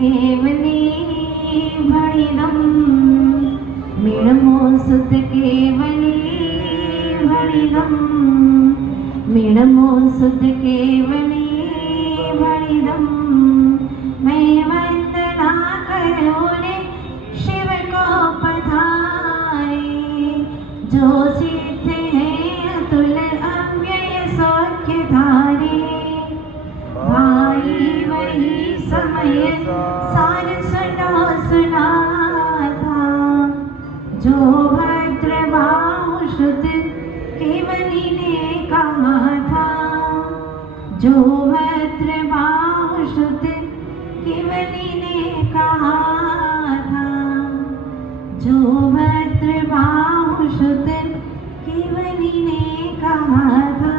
केवली भणिदम मिणमो सुत केवली भणिदम मिणमो सुत केवली भणिदम मैं वंदना करूं ने शिव को पधारे जो सिद्ध है अतुल अव्यय सौख्य धारे भाई वही समय सार सुनो सुना था जो भद्रबाहु शुद्ध केवली ने कहा था जो भद्रबाहु शुद्ध केवली ने कहा था जो भद्रबाहु शुद्ध केवली ने कहा था।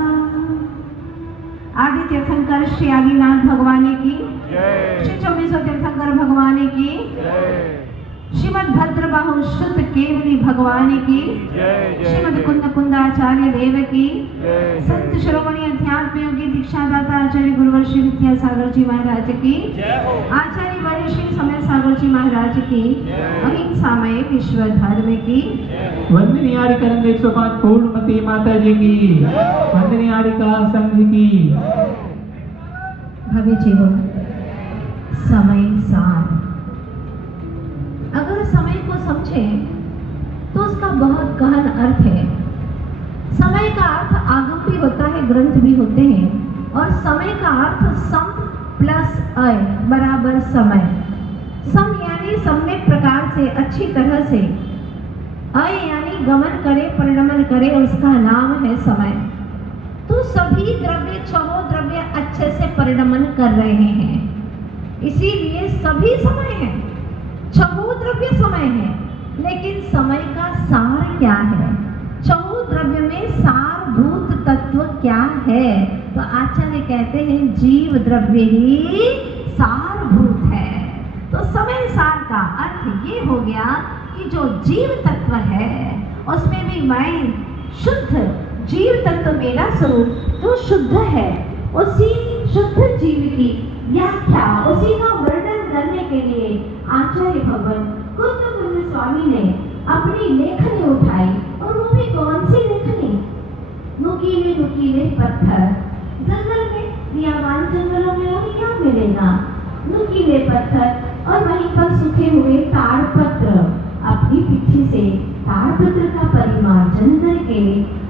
आदि तीर्थंकर श्री आदिनाथ भगवान की श्री 24 तीर्थंकर भगवान की श्रीमद भद्रबाहु शुद्ध केवली भगवान की श्रीमद कुंद कुंदाचार्य देव की संत शिरोमणि अध्यात्म योगी दीक्षादाता आचार्य गुरुवर श्री विद्यासागर जी महाराज की आचार्य वर्य श्री समय सागर जी महाराज की अहिंसामय विश्व धर्म की वंदनीय करंद 105 पूर्णमती माता जी की वंदनीय संघ की भव्य जीवो समय सार। अगर समय को समझे तो उसका बहुत गहन अर्थ है। समय का अर्थ आगम भी होता है, ग्रंथ भी होते हैं और समय का अर्थ सम प्लस अय बराबर समय। सम यानी सम्यक प्रकार से अच्छी तरह से, अय यानी गमन करे परिणमन करे, उसका नाम है समय। तो सभी द्रव्य छहो द्रव्य अच्छे से परिणमन कर रहे हैं, इसीलिए सभी समय है, छहो द्रव्य समय है। लेकिन समय का सार क्या है? छहो द्रव्य में सारभूत तत्व क्या है? तो आचार्य कहते हैं जीव द्रव्य ही सारभूत है। तो समय सार का अर्थ ये हो गया कि जो जीव तत्व है उसमें भी मैं शुद्ध जीव तत्व मेरा स्वरूप जो शुद्ध है, उसी शुद्ध जीव की व्याख्या, उसी का वर्णन करने के लिए आचार्य भगवान कुंद स्वामी ने अपनी लेखनी उठाई। और वो भी कौन सी लेखनी? नुकीले नुकीले पत्थर। जंगल में, बियाबान जंगलों में और क्या मिलेगा? नुकीले पत्थर और वहीं पर सूखे हुए ताड़पत्र। अपनी पिट्ठी से ताड़पत्र का परिमार्जन करके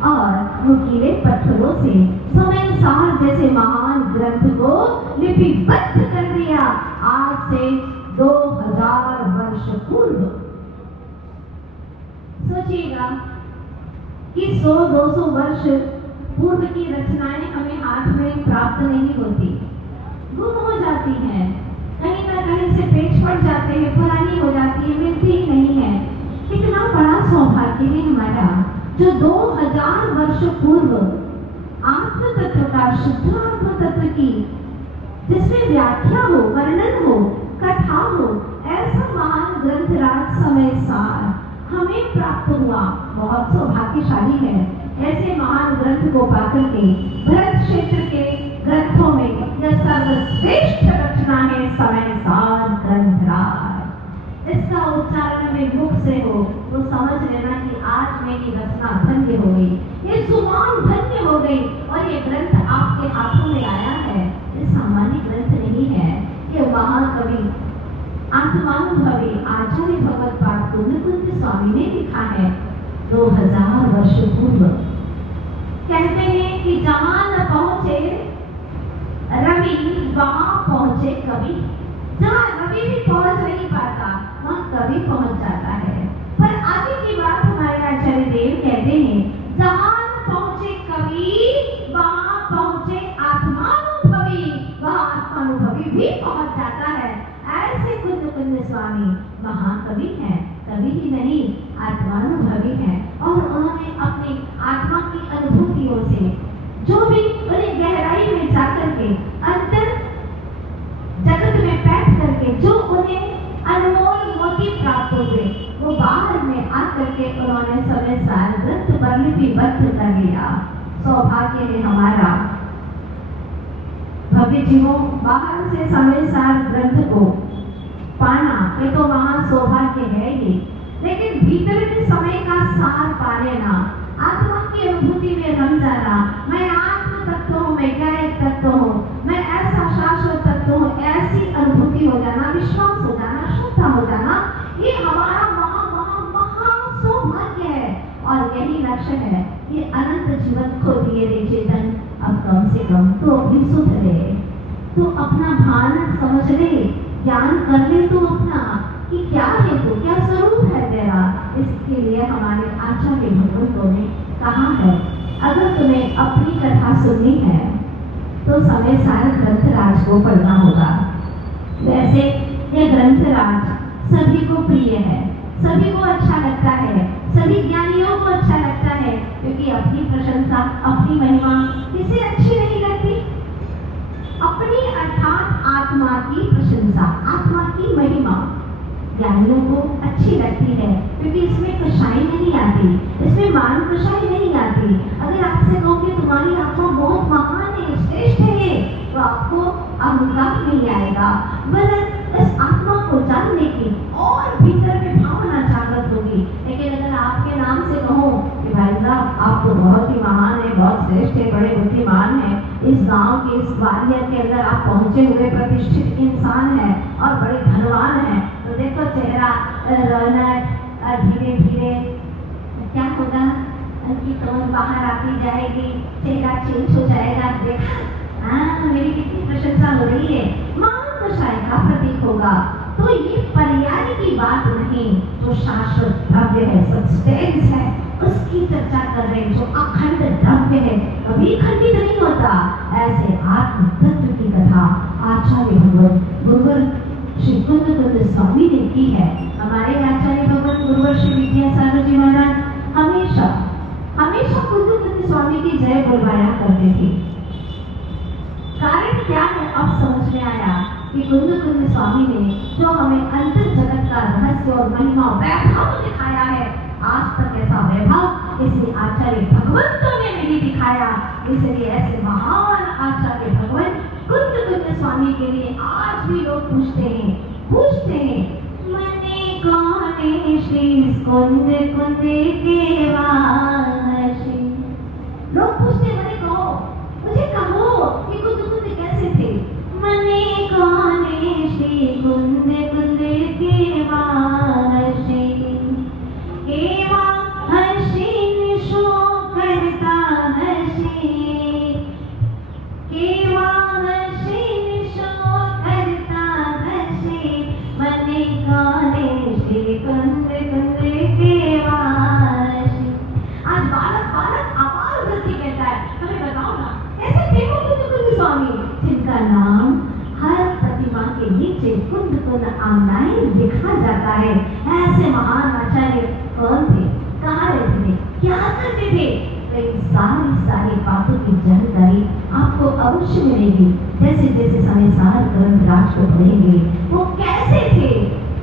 और नुकीले पत्थरों से समय सार जैसे महान ग्रंथ को लिपिबद्ध कर दिया आज से 2000 वर्ष पूर्व। सोचिएगा कि 100-200 वर्ष पूर्व की रचनाएं हमें हाथ में प्राप्त नहीं होती, गुम हो जाती हैं, कहीं ना कहीं से पेश पड़ जाते हैं, पुरानी हो जाती है, मिलती ही नहीं है। कितना बड़ा सौभाग्य है हमारा जो 2000 वर्ष पूर्व आत्म तत्व का, शुद्ध आत्म तत्व की जिसमें व्याख्या हो, वर्णन हो, कथा हो, ऐसा महान ग्रंथ राज समय सार हमें प्राप्त हुआ। बहुत सौभाग्यशाली है ऐसे महान ग्रंथ को पाकर के। भरत क्षेत्र के ग्रंथों में यह सर्वश्रेष्ठ रचना है समय सार ग्रंथ राज। इसका उच्चारण में मुख से हो तो समझ लेना कि आज मेरी रचना धन्य हो गई, ये जुबान धन्य हो गई और ये ग्रंथ आपके हाथों में आया है। ये सामान्य ग्रंथ नहीं है, ये महाकवि आत्मानुभवी आचार्य भगवत पाद कुंद स्वामी ने लिखा है 2000 वर्ष पूर्व। कहते हैं कि जहां न पहुंचे रवि वहां पहुंचे कवि। जहां रवि भी पहुंच नहीं पाता वहां कवि पहुंच जाता है। पर आगे की बात हमारे आचार्य देव कहते हैं जहां न पहुंचे कवि वहां पहुंचे आत्मानुभवी, वहां आत्मानुभवी भी पहुंच जाता है। ऐसे कुंद स्वामी महाकवि हैं, कवि ही नहीं आत्मानुभवी हैं और उन्होंने अपनी आत्मा की अनुभूतियों से जो भी उन्हें गहराई में जाकर के अंतर जगत में बैठ करके जो उन्हें अनमोल मोती प्राप्त हुए वो बाहर में आकर के उन्होंने समय सार ग्रंथ पर लिपिबद्ध कर लिया। सौभाग्य है हमारा। भव्य जीवों, बाहर से समय सार ग्रंथ को सौभाग्य है ये। लेकिन भीतर के समय का सार पा लेना, आत्मा की अनुभूति में रम जाना, मैं आत्म तत्व हूँ, मैं क्या एक तत्व हूँ, मैं ऐसा शाश्वत तत्व हूँ, ऐसी अनुभूति हो जाना, विश्वास हो जाना, शुद्धता हो जाना, ये हमारा महा महा महा सौभाग्य है। और यही लक्ष्य है, ये अनंत जीवन को दिए रे चेतन, अब कम से कम तो अभी सुधरे, तो अपना भान समझ ले, ज्ञान कर ले तो अपना कि क्या है तो क्या स्वरूप है तेरा। इसके लिए हमारे आचार्य भगवंतों ने कहा है, अगर तुम्हें अपनी कथा सुननी है तो समय सारे ग्रंथराज को पढ़ना होगा। वैसे ये ग्रंथराज सभी को प्रिय है, सभी को अच्छा लगता है, सभी ज्ञानियों को अच्छा लगता है, क्योंकि अपनी प्रशंसा, अपनी महिमा किसे अच्छी नहीं लगती? अपनी अर्थात आत्मा की प्रशंसा, आत्मा की महिमा ज्ञानियों को अच्छी लगती है, क्योंकि इसमें कषाई नहीं आती, इसमें मान कषाई नहीं आती। अगर आपसे कहो कि तुम्हारी आत्मा बहुत महान है, श्रेष्ठ है, तो आपको अहंकार नहीं आएगा, वरन इस आत्मा को जानने की और भीतर में भावना जागृत होगी। लेकिन अगर आपके नाम से कहो कि भाई साहब आप तो बहुत ही महान है, बहुत श्रेष्ठ है, बड़े बुद्धिमान है, इस गांव के इस ग्वालियर के अंदर आप पहुंचे हुए प्रतिष्ठित इंसान है और बड़े धनवान है, तो देखो चेहरा रौनक धीरे धीरे क्या होगा कि टोन बाहर आती जाएगी, चेहरा चेंज हो जाएगा। देखा मेरी कितनी प्रशंसा हो रही है, मान कषाय का प्रतीक होगा। तो ये पर्याय की बात नहीं, जो शाश्वत द्रव्य है, सब्सटेंस है, उसकी चर्चा कर रहे हैं, जो अखंड द्रव्य है, कभी खंडित नहीं होता। ऐसे आत्म तत्व की कथा आचार्य भगवान गुरुवर श्री कुंद स्वामी ने की है। हमारे आचार्य भगवान गुरुवर श्री विद्यासागर जी महाराज हमेशा हमेशा कुंद स्वामी की जय बोलवाया करते थे। कारण क्या है, अब समझ में आया कि कुंद स्वामी ने जो हमें अंतर जगत का रहस्य और महिमा वैभव दिखाया है, आज तक ऐसा वैभव इसे आचार्य भगवंतों ने नहीं दिखाया। इसलिए ऐसे महान आचार्य भगवान कुंद स्वामी के लिए आज भी लोग पूछते हैं मने कौने श्री कुंद के वासी। लोग पूछते, मने कहो, मुझे कहो कि कुंद कैसे थे? मने कौने श्री कुंद के वासी, केवा हसीन शो करता हसी, केवा हसीन शो करता हसी, मने कौने श्री कुंद के वासी। आज बालक अपार वृद्धि कहता है, हमें बताओ ना ऐसे थे वो कुंद स्वामी, जिनका नाम हर प्रतिमा के नीचे कुंद आमनाई लिखा जाता है। ऐसे महान आचार्य कौन थे, कहाँ रहते थे, क्या करते थे? तो इन सारी बातों की जानकारी आपको अवश्य मिलेगी जैसे जैसे समय सार ग्रंथराज को पढ़ेंगे। वो कैसे थे,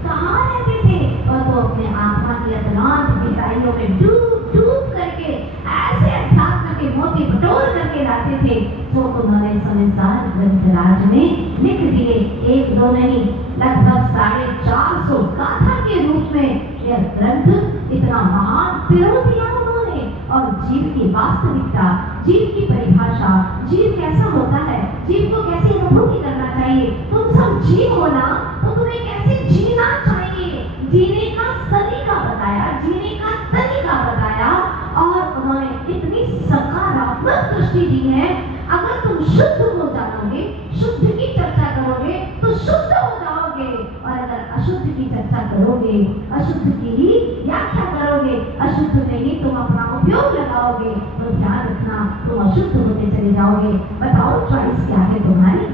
कहाँ रहते थे, और तो अपने आत्मा की अतलांत गहराइयों में डूब करके ऐसे अध्यात्म के मोती बटोर करके लाते थे, जो उन्होंने समय सार ग्रंथराज में लिख दिए। एक दो नहीं, लगभग 450 गाथा के रूप में यह ग्रंथ इतना महान पिरो दिया उन्होंने। और जीव की वास्तविकता, जीव की परिभाषा, जीव कैसा होता है, जीव को कैसे अनुभूति करना चाहिए, तुम सब जीव हो ना, तो तुम्हें कैसे जीना चाहिए, जीने का सलीका बताया, जीने का तरीका बताया। और उन्होंने इतनी सकारात्मक दृष्टि दी है, अगर तुम शुद्ध हो जानोगे, शुद्ध की चर्चा करोगे तो शुद्ध हो जाओगे, और अगर अशुद्ध की चर्चा करोगे, अशुद्ध की ही व्याख्या करोगे, अशुद्ध में ही तुम अपना उपयोग लगाओगे, तो ध्यान रखना तुम अशुद्ध होते चले जाओगे। बताओ चॉइस क्या है तुम्हारी?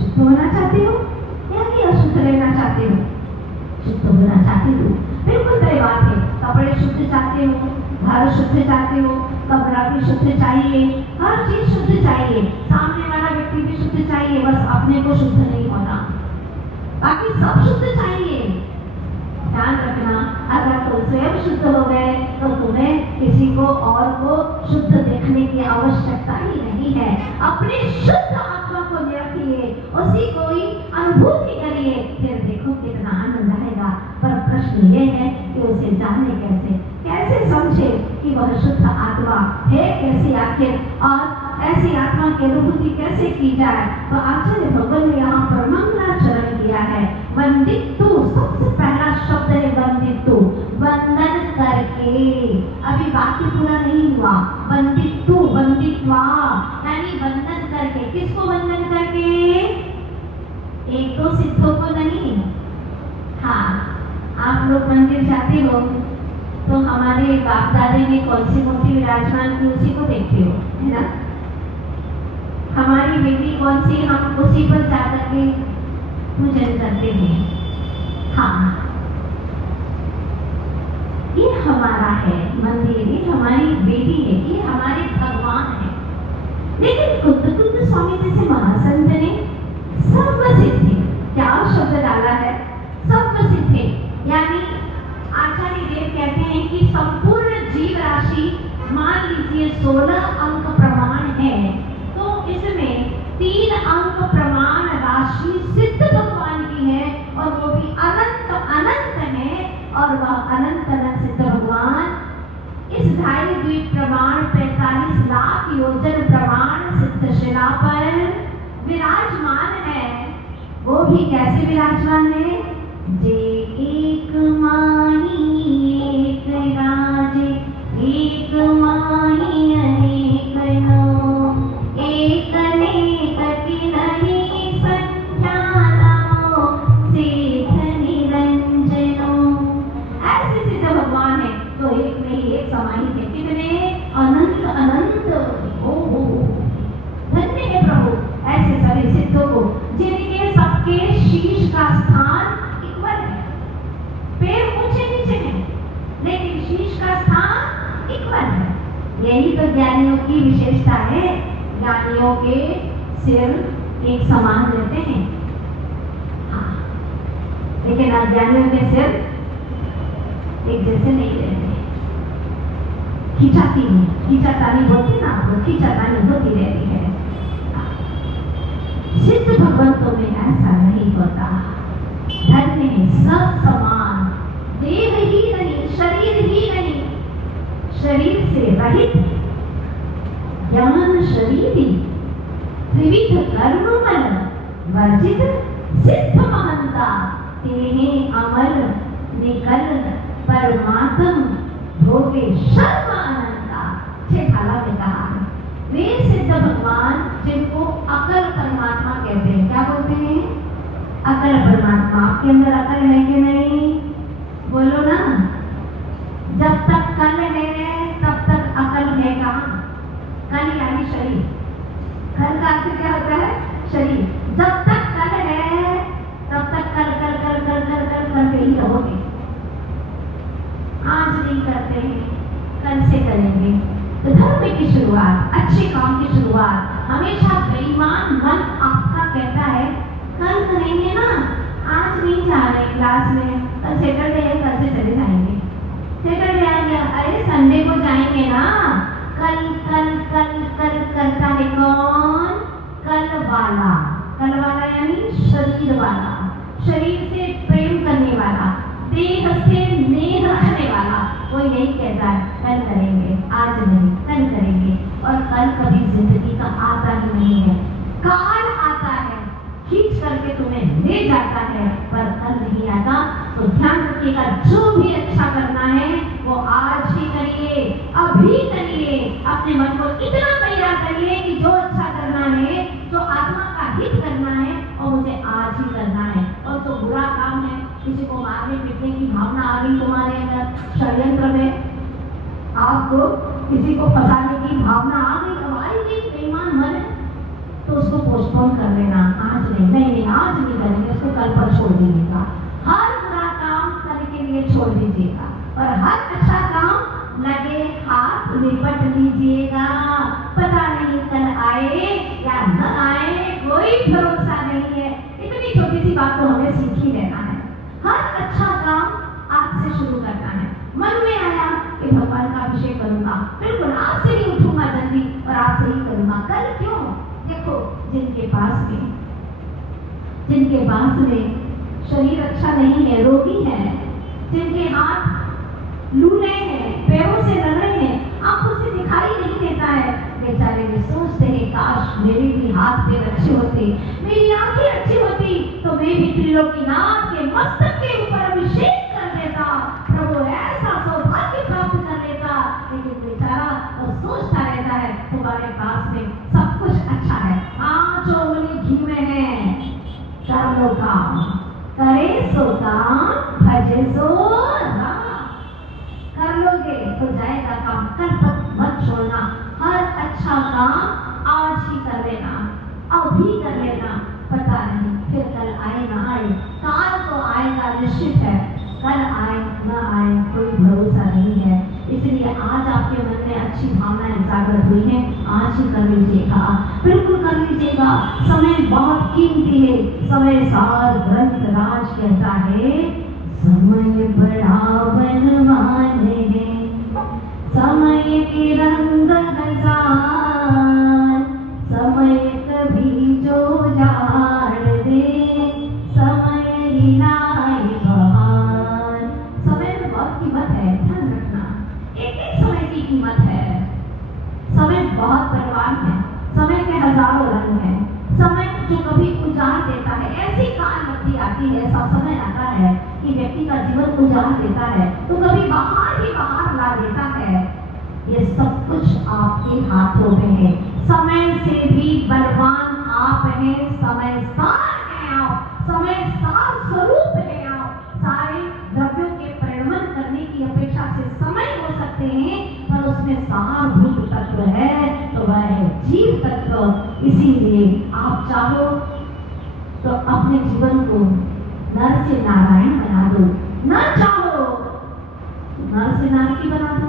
शुद्ध होना चाहते हो या कि अशुद्ध रहना चाहते हो? शुद्ध होना चाहते हो, बिल्कुल तय बात है। कपड़े शुद्ध चाहते हो, घर शुद्ध चाहते हो, कपड़ा भी शुद्ध चाहिए, हर चीज शुद्ध चाहिए, सामने वाला व्यक्ति भी शुद्ध चाहिए, बस अपने को शुद्ध नहीं होना, बाकी सब शुद्ध चाहिए। ध्यान रखना, अगर तुम स्वयं शुद्ध हो गए तो तुम्हें किसी को और को शुद्ध देखने की आवश्यकता ही नहीं है। अपने शुद्ध आत्मा को रखिए, उसी को ही अनुभूति करिए, फिर देखो कितना आनंद आएगा। पर प्रश्न ये है कि उसे जाने कैसे, कैसे समझे कि वह शुद्ध आत्मा है कैसी आखिर, और ऐसी आत्मा की अनुभूति कैसे की जाए। तो आचार्य भगवान ने यहाँ पर मंगलाचरण किया है। वंदितु, सबसे पहला शब्द है वंदितु, वंदन करके। अभी वाक्य पूरा नहीं हुआ। वंदितु, वंदित्वा, यानी वंदन करके। किसको वंदन करके? एक तो सिद्धों को नहीं। हाँ, आप लोग मंदिर जाते हो तो हमारे बाप दादे ने कौन सी मूर्ति विराजमान की, उसी को देखते हो, है ना। हमारी बेटी कौन सी, हम उसी पर जाकर के पूजन करते हैं। हाँ, ये हमारा है मंदिर, ये हमारी बेटी है, ये हमारे भगवान है। लेकिन कुंद स्वामी जैसे महासंत ने सर्वसिद्धि, क्या शब्द डाला है, सर्वसिद्धि, यानी आचार्य देव कहते हैं कि संपूर्ण जीव राशि, मान लीजिए 16 अंक प्रमाण है, तो इसमें 3 अंक प्रमाण राशि सिद्ध भगवान की है, और वो भी अनंत अनंत है। और वह अनंत अनंत सिद्ध भगवान इस 2.5 द्वीप प्रमाण 45 लाख योजन प्रमाण सिद्ध शिला पर विराजमान है। वो भी कैसे विराजमान है? जे एक माही एक राजे, एक माही अनेक नो, एक अनेक की नहीं संख्यानो, सेठ निरंजनो। ऐसे सिद्ध भगवान है, तो एक नहीं एक समाही थे, कितने अनंत अनंत। ओ धन्य है प्रभु ऐसे सभी सिद्धों को, जिनके सबके शीश का स्थान इक्वल है। पैर ऊंचे नीचे हैं, लेकिन शीश का स्थान इक्वल है। यही तो ज्ञानियों की विशेषता है। ज्ञानियों के सिर एक समान रहते हैं, हाँ, लेकिन अज्ञानियों के सिर एक जैसे नहीं रहते। खींचातानी बोलते ना आप लोग, खींचातानी होती रहती है। सिद्ध भगवंतों में ऐसा नहीं होता। धन्य है, सब समान, देह ही नहीं, शरीर ही नहीं, शरीर से रहित, ज्ञान शरीरी, त्रिविध कर्म मल वर्जित, सिद्ध महंता तेहे अमल निकल परमात्म भोगे शर्म अनंता। छेठाला में कहा है, वे सिद्ध भगवान जिनको अकल परमात्मा कहते हैं। क्या बोलते हैं? अकल परमात्मा। आपके अंदर अकल है कि नहीं? बोलो ना। जब तक कल है तब तक अकल है कहाँ? कल यानी शरीर। कल का अर्थ क्या होता है? शरीर। जब तक कल है तब तक कल कल कल कल कल कल करते ही रहोगे। आज नहीं करते हैं, कल से करेंगे। तो धर्म की शुरुआत, अच्छे काम की शुरुआत, हमेशा बेईमान मन आपका कहता है कल करेंगे ना, आज नहीं जा रहे क्लास में, कल सैटरडे है, कल से चले जाएंगे। सैटरडे आ गया, अरे संडे को जाएंगे ना। कल कल कल कल करता है कौन? कल वाला। कल वाला यानी शरीर वाला, शरीर से प्रेम करने वाला, देह से नेह रखने वाला। वो यही कहता है कल करेंगे, आज नहीं, कल करेंगे। और कल कभी जिंदगी का आता ही नहीं है। काल आता है, खींच करके तुम्हें ले जाता है, पर कल नहीं आता। तो ध्यान रखिएगा, जो भी अच्छा करना है वो आज ही करिए, अभी करिए। अपने मन को इतना तैयार करिए कि जो अच्छा करना है, जो आत्मा का हित करना है, और मुझे आज ही करना है। और जो बुरा काम है, किसी को मारने पीटने की भावना आ गई तुम्हारे अंदर, षड्यंत्र में आपको किसी को फंसाने की भावना आ गई, अब आएगी, बेईमान मन है, तो उसको पोस्टपोन कर लेना। आज नहीं, आज नहीं करेंगे, उसको कल पर छोड़ दीजिएगा। हर बुरा काम कल के लिए छोड़ दीजिएगा, और हर अच्छा काम लगे हाथ निपट लीजिएगा। पता नहीं कल आए या न आए, कोई भरोसा नहीं है। इतनी छोटी सी बात तो हमें सीख ही लेना है। हर अच्छा काम आज से शुरू करना है। मन में आया कि भगवान का अभिषेक करूंगा, बिल्कुल आज से ही उठूंगा जल्दी और आज से ही करूंगा। कल क्यों? देखो, जिनके पास में शरीर अच्छा नहीं है, रोगी है, जिनके हाथ लूले हैं, पैरों से रगड़े हैं, आंखों से दिखाई नहीं देता है, बेचारे भी सोचते हैं काश मेरे भी हाथ पैर अच्छे होते, मेरी आंखें अच्छी होती तो मैं भी त्रिलोकीनाथ के मस्तक के ऊपर अभिषेक कर लेता, प्रभु ऐसा सौभाग्य प्राप्त कर लेता। लेकिन बेचारा वो सोचता रहता है तुम्हारे पास में सब कुछ अच्छा है, 5 उंगली घी में है, कर लो काम, करे सो काम, भजे सो राम। कर लोगे तो जाएगा काम, कर मत छोड़ना, हर अच्छा काम आज ही कर लेना, अभी कर लेना, पता नहीं फिर कल आए ना आए, काल तो आएगा निश्चित है, कल आए ना आए कोई भरोसा नहीं है। इसलिए आज आपके मन में अच्छी भावनाएं जागृत हुई है, आज ही कर लीजिएगा, बिल्कुल कर लीजिएगा। समय बहुत कीमती है, समय सार ग्रंथ राज कहता है समय बड़ा बलवान है, समय के रंग हजार, समय कभी जो जाड़ दे, समय लाए बहार। समय में बहुत कीमत है, ध्यान रखना, एक समय की कीमत है। समय बहुत बलवान है, समय के हजारों रंग हैं, समय जो कभी उजाड़ देता है, ऐसी काल वक्ति आती है, ऐसा समय आता है कि व्यक्ति का जीवन उजाड़ देता है तो कभी बाहर ही बाहर ला देता है। ये सब कुछ आपके हाथों में है, समय से भी बलवान आप हैं, समय सार है आप, समय सार स्वरूप है आप। सारे द्रव्यों के परिणमन करने की अपेक्षा से समय हो सकते हैं, पर उसमें सारभूत तत्व है तो वह है जीव तत्व। इसीलिए आप चाहो तो अपने जीवन को नर से नारायण बना दो, न चाहो नर से नारकी बना दो,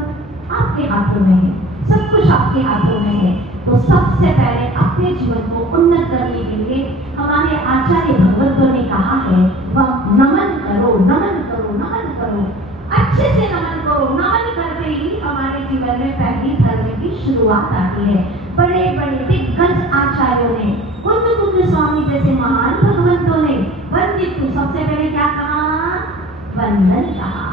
आपके हाथों में है, सब कुछ आपके हाथों में है। तो सबसे पहले अपने जीवन को उन्नत करने के लिए हमारे आचार्य भगवंतों ने कहा है वह नमन करो, नमन करो, नमन करो, अच्छे से नमन करो। नमन करते ही हमारे जीवन में पहली धर्म की शुरुआत आती है। बड़े बड़े दिग्गज आचार्यों ने, कुंद स्वामी जैसे महान भगवंतों ने वंदित, सबसे पहले क्या कहा? वंदन कहा।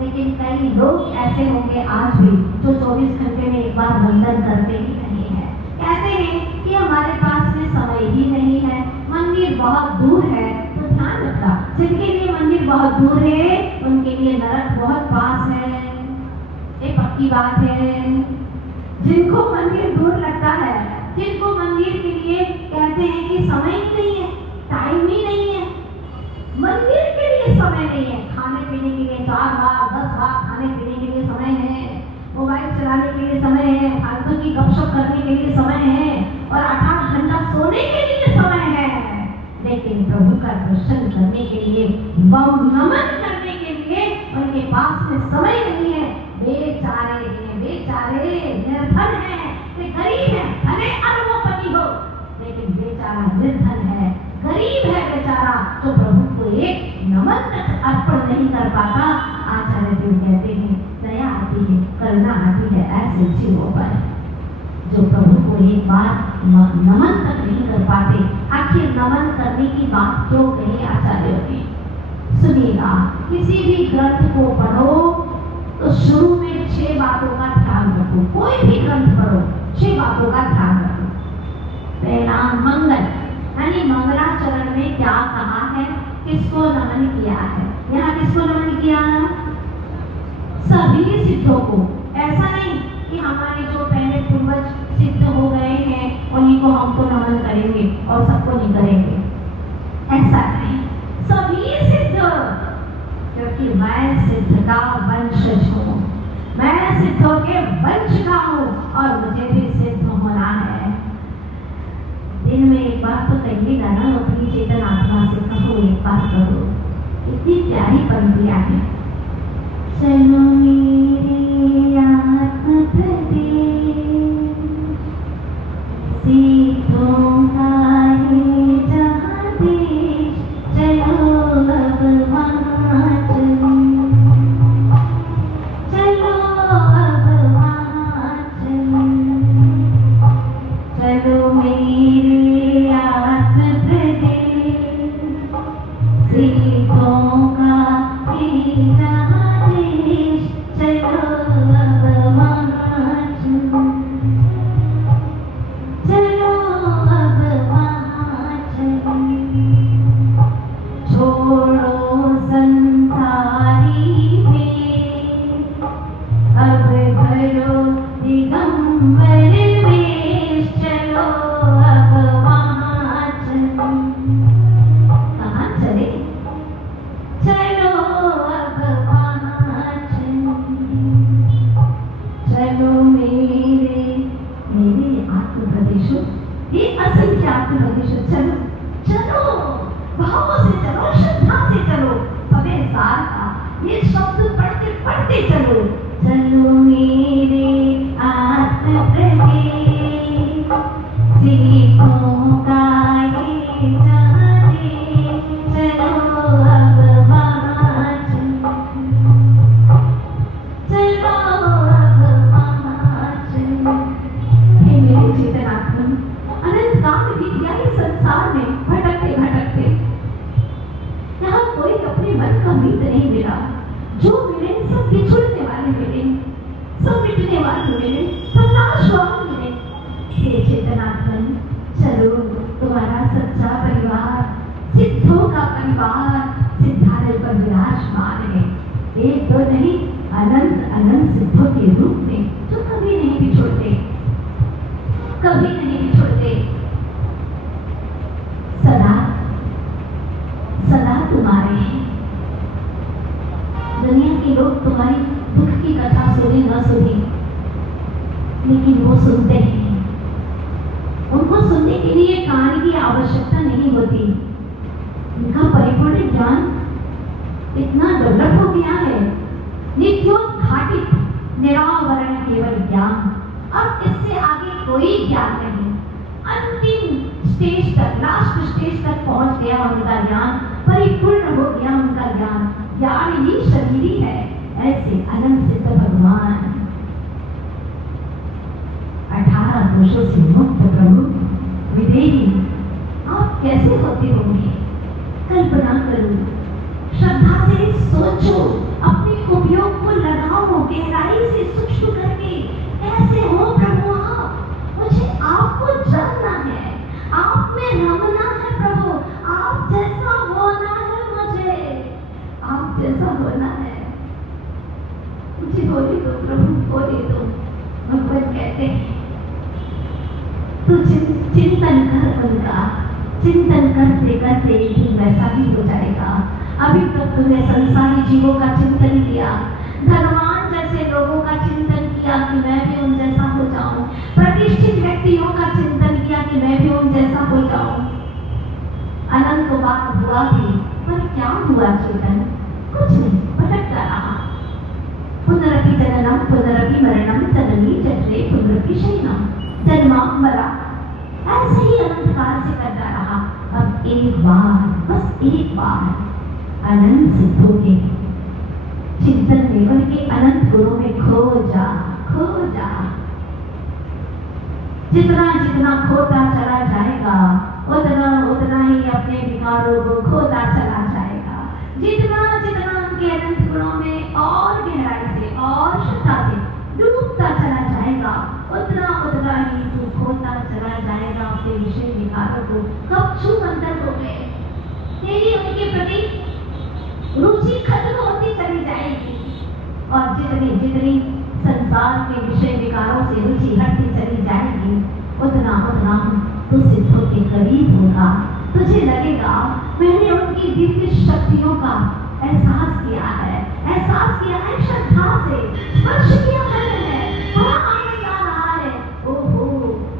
लेकिन कई लोग ऐसे होंगे आज भी जो 24 घंटे में एक बार वंदन करते ही नहीं है। कहते हैं कि हमारे पास में समय ही नहीं है, मंदिर बहुत दूर है। तो ध्यान रखना, जिनके लिए मंदिर बहुत दूर है उनके लिए नरक बहुत पास है, ये पक्की बात है। जिनको मंदिर दूर लगता है, जिनको मंदिर के लिए कहते हैं कि समय ही नहीं है, टाइम ही नहीं है, मंदिर के लिए समय नहीं है, खाने पीने के लिए 4 बार 10 बार खाने पीने के लिए समय है, मोबाइल चलाने के लिए समय है, फालतू की गपशप करने के लिए समय है और 8-8 घंटा सोने के लिए समय है। लेकिन प्रभु का दर्शन करने के लिए, नमन करने के लिए उनके पास में समय नहीं है। बेचारे हैं, बेचारे निर्धन है, वे गरीब है, भले अरबोपति हो लेकिन बेचारा निर्धन है, गरीब है बेचारा, तो प्रभु को एक नमन अर्पण नहीं कर पाता। आचार्य देव कहते हैं दया आती है, करुणा आती है ऐसे जीवों पर जो प्रभु को एक बार नमन तक नहीं कर पाते। आखिर नमन करने की बात क्यों कही आचार्यों ने? सुनिएगा, किसी भी ग्रंथ को पढ़ो तो शुरू में 6 बातों का ध्यान रखो। कोई भी ग्रंथ पढ़ो 6 बातों का ध्यान रखो। पहला मंगल, यानी मंगलाचरण में क्या कहा है, किसको नमन किया है। यहाँ किसको नमन किया? सभी सिद्धों को। ऐसा नहीं कि हमारे जो पहले पूर्वज सिद्ध हो गए हैं उन्हीं को हमको नमन करेंगे और सबको नहीं करेंगे, ऐसा नहीं, सभी सिद्ध, क्योंकि मैं सिद्ध का वंशज हूँ, मैं सिद्धों के वंश का हूँ और मुझे भी सिद्ध होना है। दिन में एक बार तो कहिएगा ना, अपनी चेतन आत्मा से कहो, एक बार कहो। इतनी प्यारी पंक्तियां हैं। चलो मेरी आत्म प्रदेश, सिद्धों का ये जहाँ देश, चलो अब वहाँ चलो, चलो अब वहाँ चलो, चलो मेरे आत्म प्रदेश, सिद्धों का ये संसारी में, अब धरो दिगंबर वेश, चलो अब वहाँ चलो। कहाँ चले? चलो अब वहाँ चलो। चलो मेरे आत्मप्रतिशु, ये असल के आत्मप्रतिशु, चलो चलो, भावों से चलो, श्रद्धा से चलो, सबे सार का ये शब्द पढ़ते पढ़ते चलो। चलो मेरे आत्मप्रतिशु, सीखों का ये जाने, चलो अब वहाँ चलो। चलो अब वहाँ चलो। हे मेरे चेतनात्मन, अनंत काल बीत गया इस संसार में भटकते भटकते, यहाँ कोई अपने मन का मीत नहीं मिला। जो मिले सब बिछुड़ने वाले मिले, सब मिटने वाले मिले, सब नाशवान मिले। हे चेतनात्मन, चलो तुम्हारा सच्चा परिवार, सिद्धों का परिवार सिद्धालय पर विराजमान है। एक दो नहीं, अनंत अनंत सिद्धों के रूप में, जो कभी नहीं बिछुड़ते, कभी नहीं बिछुड़ते, सदा सदा तुम्हारे हैं। दुनिया के लोग तुम्हारी दुख की कथा सुने न सुने, लेकिन वो सुनते हैं। उनको सुनने के लिए कान की आवश्यकता नहीं होती। उनका परिपूर्ण ज्ञान इतना डेवलप हो गया है, नित्योद्घाटित निरावरण केवल ज्ञान। अब इससे आगे कोई ज्ञान नहीं। अंतिम स्टेज तक, लास्ट स्टेज तक पहुंच गया उनका ज्ञान, परिपूर्ण हो गया उनका ज्ञान। ज्ञान ही शरीर ही है। ऐसे अनंत सिद्ध भगवान 18 दोषों से मुक्त प्रभु विदेही, आप कैसे होते होंगे? कल्पना करो, श्रद्धा से सोचो, अपने उपयोग को लगाओ, गहराई से सूक्ष्म करके। कैसे हो प्रभु आप? मुझे आपको जानना है, आप में रमना है प्रभु, आप जैसा होना है मुझे, आप जैसा होना है मुझे। होने दो प्रभु, होने दो। भगवान कहते हैं तो चिंतन कर उनका, चिंतन करते करते एक दिन वैसा भी हो जाएगा। अभी तक तुमने संसारी जीवों का चिंतन किया, धनवान जैसे लोगों का चिंतन किया कि मैं भी उन जैसा हो जाऊं, प्रतिष्ठित व्यक्तियों का चिंतन किया कि मैं भी उन जैसा हो जाऊं। अनंत बात हुआ भी, पर क्या हुआ चेतन? कुछ नहीं, भटकता रहा। पुनरपि जननम पुनरपि मरणम जननी जठरे पुनरपि शयनम, जन्मा मरा, ऐसे ही अनंत काल से करता रहा। अब एक बार, बस एक बार अनंत सिद्धों के चिंतन में, उनके अनंत गुणों में खो जा, खो जा। जितना जितना खोता चला जाएगा, उतना उतना ही अपने विकारों को खोता चला जाएगा। जितना जितना उनके अनंत गुणों में और गहराई से और श्रद्धा से डूबता चला जाएगा, उतना उतना ही तू खोता चला जाएगा अपने विषय विकारों को। कब छू अंतर हो गए, तेरी उनके प्रति रुचि खत्म होती चली जाएगी, और जितनी जितनी संसार के विषय विकारों से रुचि हटती चली जाएगी, उतना उतना तू सिद्धों के करीब होगा। तुझे लगेगा मैंने उनकी दिव्य शक्तियों का एहसास किया है, एहसास किया है, श्रद्धा से स्पर्श किया है मैंने, बड़ा आनंद आ रहा है। ओहो,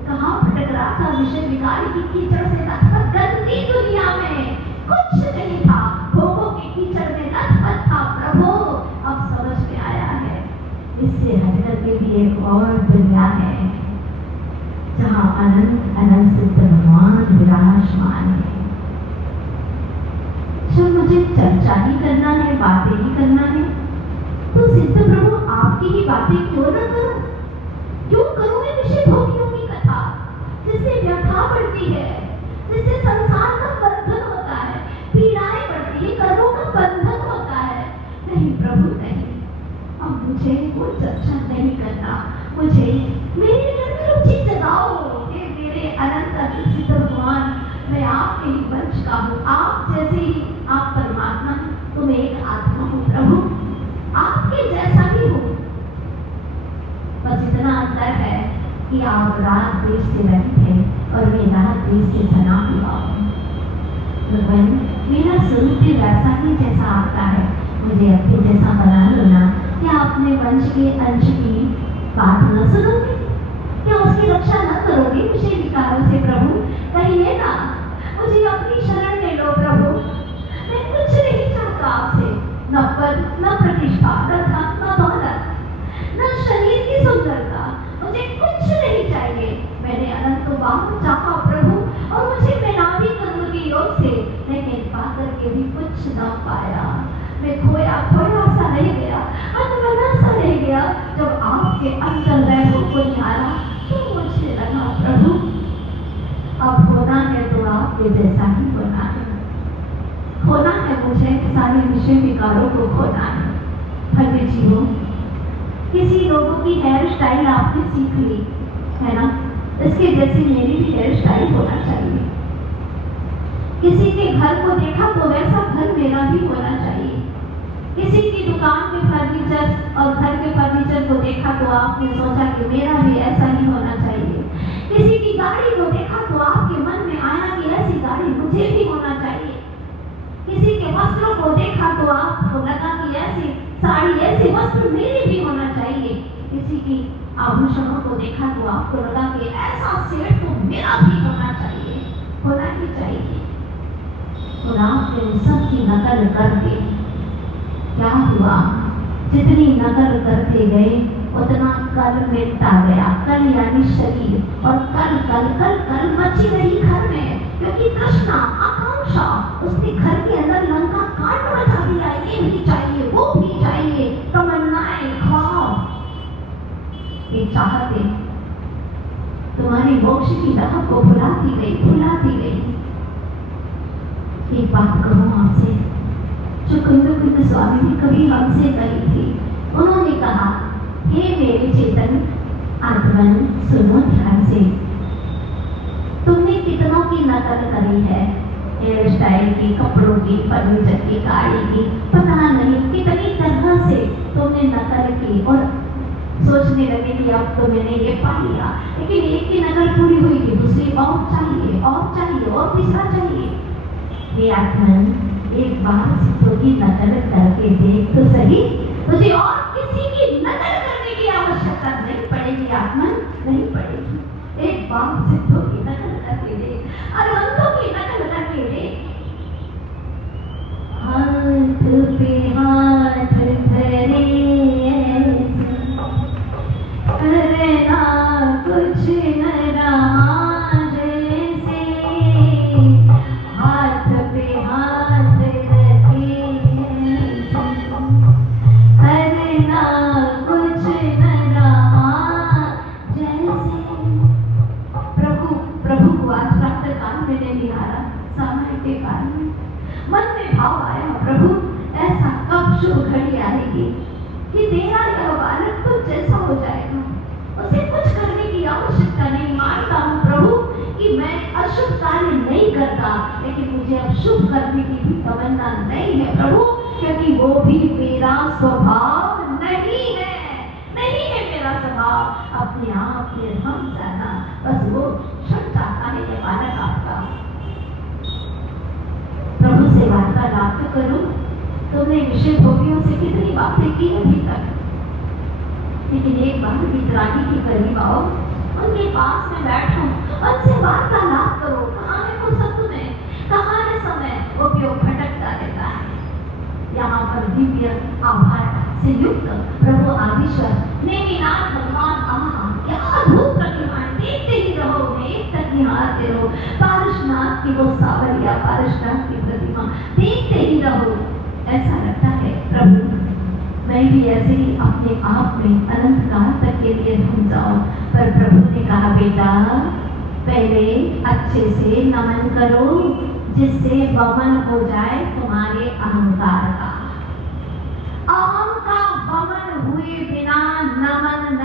कहाँ भटक रहा था विषय विकार की कीचड़ से लथपथ गंदी दुनिया में, कुछ नहीं था, भोगों के कीचड़ में लथपथ था प्रभु। अब समझ में आया है, इससे हटकर के भी एक और दुनिया है जहाँ अनंत अनंत सिद्ध भगवान विराजमान है। जो मुझे चर्चा ही करना है, बातें ही करना है, तो सिद्ध प्रभु आपकी ही बातें क्यों न करूं? क्यों करूं मैं विषय भोगियों की कथा, जिससे व्यथा बढ़ती है, जिससे संसार का बंधन होता है, पीड़ाएं बढ़ती है, कर्मों का बंधन होता है। नहीं प्रभु नहीं, अब मुझे वो चर्चा नहीं करना। मुझे मेरे मन में रुचि जगाओ, मेरे अनंत अनंत सिद्ध भगवान, मैं आपके ही वंश का हूँ, आप जैसे ही आप परमात्मा, तुम एक कि आप रात देश से रहित हैं और मैं रात देश से बना हुआ हूँ। भगवान मेरा स्वरूप भी वैसा ही जैसा आपका है, मुझे अपने जैसा बना लो ना। क्या अपने वंश के अंश की बात न सुनोगे? क्या उसकी रक्षा न करोगे विषय विकारों से? प्रभु कहिए ना, मुझे अपनी शरण ले लो प्रभु। मैं कुछ नहीं चाहता आपसे, न पद न प्रतिष्ठा, न धन न दौलत, न शरीर की सुंदरता, मुझे कुछ नहीं चाहिए। मैंने अनंत बार चाहा प्रभु और मुझे मिला भी कर्म के योग से, लेकिन पाकर के भी कुछ न पाया। मैं खोया खोया सा रह गया, अनबना सा रह गया। जब आपके अंतर वैभव को निहारा तो मुझे लगा प्रभु अब होना है तो आपके जैसा ही होना है। खोना है मुझे सारे विषय विकारों को खोना है। भव्य जीवों, किसी लोगों की हेयर स्टाइल आपने सीख ली है ना, इसके जैसे मेरी भी हेयर स्टाइल होना चाहिए। किसी के घर को देखा तो वैसा घर मेरा भी होना चाहिए। किसी की दुकान के फर्नीचर और घर के फर्नीचर को देखा तो आपने सोचा कि मेरा भी ऐसा ही होना चाहिए। किसी की गाड़ी को देखा तो आपके मन में आया कि ऐसी गाड़ी मुझे भी होना चाहिए। किसी के वस्त्रों को देखा तो आपको लगा कि ऐसी साड़ी ऐसे वस्त्र मेरे भी होना चाहिए। किसी की आभूषणों को देखा तो आपको लगा कि ऐसा सेट तो मेरा भी होना चाहिए, होना ही चाहिए। और आपने सबकी नकल कर दी। क्या हुआ? जितनी नकल करते गए उतना कल मिटता गया। कल यानी शरीर, और कल कल कल कल मची रही घर में, क्योंकि तृष्णा आकांक्षा उसने घर के अंदर लंका कांड मचा दिया। ये भी चाहिए, वो भी चाहिए, तमन्नाएं, ख्वाब, ये चाहते तुम्हारी मोक्ष की राह को भुलाती गई, भुलाती गई। एक बात कहूं आपसे, जो कुंद स्वामी ने कभी हमसे कही थी। उन्होंने कहा, हे मेरे चेतन आत्मन, सुनो ध्यान से। तुमने कितनों की नकल करी है, हेयर स्टाइल की, कपड़ों की, फर्नीचर की, गाड़ी की, पता नहीं कितनी तरह से तुमने नकल की और सोचने लगे कि अब तो मैंने ये पा लिया। लेकिन एक की नकल पूरी हुई कि दूसरी और चाहिए, और चाहिए, और तीसरा चाहिए। हे आत्मन, एक बार सिद्धों की नकल करके देख तो सही, तुझे और किसी की नकल करने की आवश्यकता नहीं पड़ेगी। आत्मन, नहीं पड़ेगी। एक बार सिद्धों की नकल करके देख, अरहंतों की नकल करके देख। हाथ पे हाथ धरे करना कुछ न रहा जैसे, हाथ पे हाथ रखे करना कुछ न रहा जैसे। प्रभु प्रभु को आज प्रातः काल मैंने निहारा, समय के काल में मन में भाव आया, प्रभु ऐसा कब शुभ घड़ी आएगी कि तेरा यह बालक तो जैसा हो जाएगा, उसे कुछ करने की आवश्यकता नहीं। मानता हूँ प्रभु कि मैं अशुभ कार्य नहीं करता, लेकिन मुझे अब शुभ करने की भी तमन्ना नहीं है प्रभु, क्योंकि वो भी मेरा स्वभाव नहीं है, नहीं है मेरा स्वभाव। अपने आप में हम जाना, बस वो क्षण चाहता है ये बालक आपका। प्रभु से वार्तालाप तो करूं। तुमने विषय भोगियों से कितनी बातें की अभी तक, लेकिन एक बार वितरागी के करीब आओ, उनके पास में बैठो, उनसे वार्तालाप करो। कहाँ है फुर्सत तुम्हें, कहाँ है समय? वो क्यों भटकता रहता है। यहाँ पर दिव्य आभार से युक्त प्रभु आदिश्वर नेमिनाथ भगवान, आहा क्या अद्भुत प्रतिमाएं, देखते ही रहो, एक तक निहारते रहो। पारसनाथ की वो सावरिया, पारसनाथ की प्रतिमा देखते ही रहो। ऐसा लगता है प्रभु मैं भी ऐसे ही अपने आप में अनंत काल तक के लिए धुम जाऊं। पर प्रभु ने कहा, बेटा पहले अच्छे से नमन करो, जिससे वमन हो जाए तुम्हारे अहंकार का। अहम का वमन हुए बिना नमन